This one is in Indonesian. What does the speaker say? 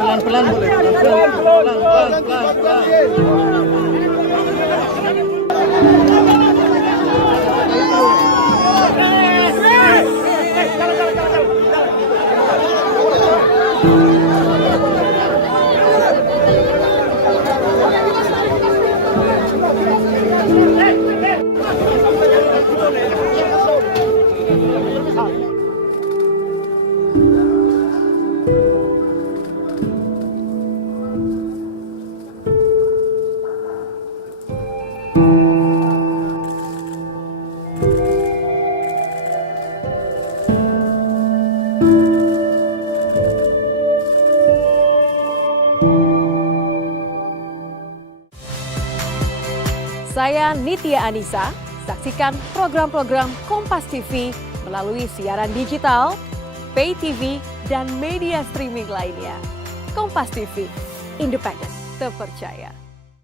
Pelan-pelan boleh, pelan-pelan. Saya Nitya Anissa, saksikan program-program Kompas TV melalui siaran digital, pay TV, dan media streaming lainnya. Kompas TV, independen, terpercaya.